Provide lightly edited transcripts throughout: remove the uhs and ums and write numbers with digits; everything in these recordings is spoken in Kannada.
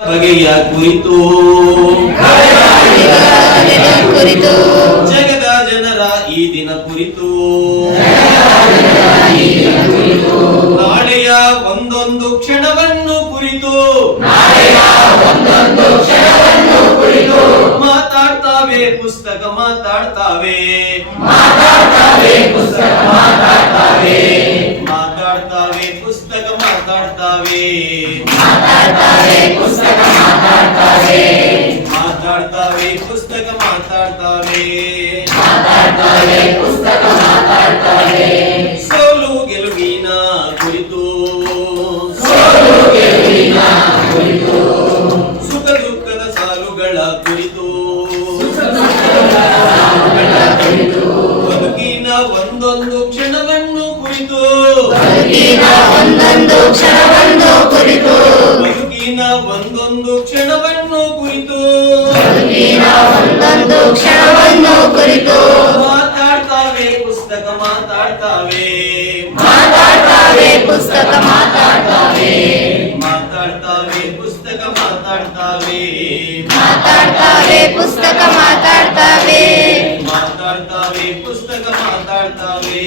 ಬಗೆಯ ಕುರಿತು ಜಗದ ಜನರ ಈ ದಿನ ಕುರಿತು ನಾಳೆಯ ಒಂದೊಂದು ಕ್ಷಣವನ್ನು ಕುರಿತು ಮಾತಾಡ್ತಾವೆ ಪುಸ್ತಕ ಮಾತಾಡ್ತಾವೆ ಮಾತಾಡ್ತಾವೆ ಪುಸ್ತಕ ಮಾತಾಡ್ತಾವೆ ಪುಸ್ತಕ ಮಾತಾಡ್ತಾವೆ ಸೋಲು ಗೆಲುವಿನ ಕುರಿತು ಸುಖ ದುಃಖದ ಸಾಲುಗಳ ಕುರಿತು ಬದುಕಿನ ಒಂದೊಂದು ಕ್ಷಣವನ್ನು ಕುರಿತು ಬದುಕಿನ ಒಂದೊಂದು ಕ್ಷಣವನ್ನು ಕುರಿತು ಮಾತಾಡ್ತಾವೆ ಪುಸ್ತಕ ಮಾತಾಡ್ತಾವೆ ಪುಸ್ತಕ ಮಾತಾಡ್ತಾವೆ ಪುಸ್ತಕ ಮಾತಾಡ್ತಾವೆ ಪುಸ್ತಕ ಮಾತಾಡ್ತಾವೆ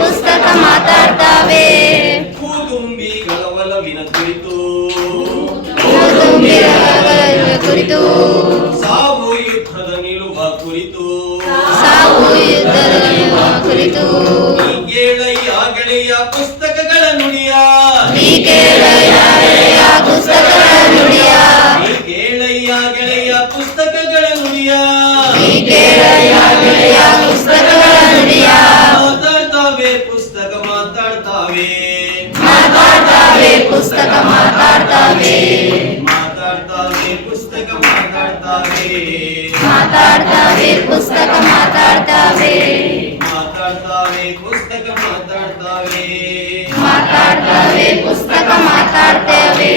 ಪುಸ್ತಕ ಮಾತಾಡ್ತಾವೆ ಕೂದುಂಬಿಗಳ ಒಲವಿನ ಕುರಿತು ಸಾವು ಯುದ್ಧದ ನಿಲುವ ಕುರಿತು ಗೆಳೆಯ ಪುಸ್ತಕಗಳ ನುಡಿಯ ಗೆಳೆಯ ಪುಸ್ತಕಗಳ ನುಡಿಯ ಮಾತಾಡ್ತಾವೆ ಪುಸ್ತಕ ಮಾತಾಡ್ತಾವೆ ಪುಸ್ತಕ ಮಾತಾಡ್ತಾವೆ ಪುಸ್ತಕ ಮಾತಾಡ್ತಾವೆ ಪುಸ್ತಕ ಮಾತಾಡ್ತಾವೆ ಪುಸ್ತಕ ಮಾತಾಡ್ತಾವೆ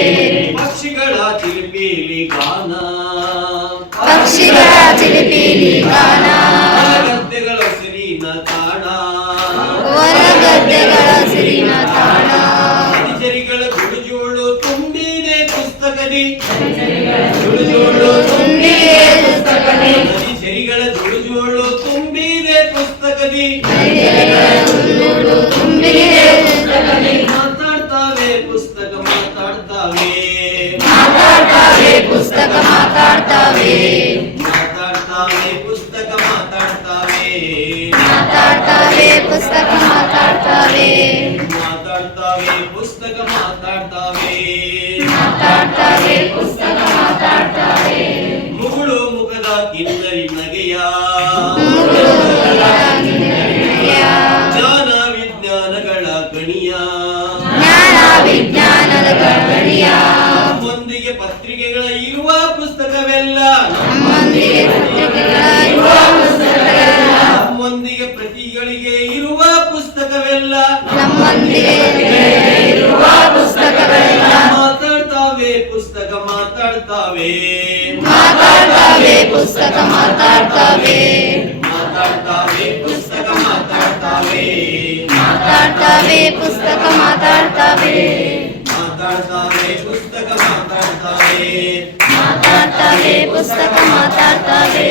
ಪಕ್ಷಿಗಳ ಚಿಲಿಪಿಲಿ ಗಾನ ಗದ್ದೆಗಳ ಸಿರಿನ ತಾಣ ನದಿಚರಿಗಳ ಜುಳುಜುಳು ತುಂಬಿದೆ ಪುಸ್ತಕದಿ ನದಿಚರಿಗಳ ಜುಳುಜುಳು ತುಂಬಿದೆ ಪುಸ್ತಕದಿ ಮಾತಾಡ್ತಾವೆ ಪುಸ್ತಕ ಮಾತಾಡ್ತಾವೆ ಪುಸ್ತಕ ಮಾತಾಡ್ತಾವೆ ಪುಸ್ತಕ ಮಾತಾಡ್ತಾವೆ ಮುಗುಳು ಮುಖದ ಕಿನ್ನರಿ ನಗೆಯ ಜ್ಞಾನ ವಿಜ್ಞಾನಗಳ ಗಣಿಯ ನಮ್ಮೊಂದಿಗೆ ಪತ್ರಿಕೆಗಳ ಇರುವ ಪುಸ್ತಕವೆಲ್ಲ ನಮ್ಮೊಂದಿಗೆ ಪ್ರತಿಗಳಿಗೆ ಇರುವ ಪುಸ್ತಕವೆಲ್ಲ ಮಾತಾಡ್ತಾವೆ ಪುಸ್ತಕ ಮಾತಾಡ್ತಾವೆ ಪುಸ್ತಕ ಮಾತಾಡ್ತಾವೆ ಪುಸ್ತಕ ಮಾತಾಡ್ತಾವೆ ಪುಸ್ತಕ ಮಾತಾಡ್ತಾವೆ ಪುಸ್ತಕ ಮಾತಾಡ್ತಾವೆ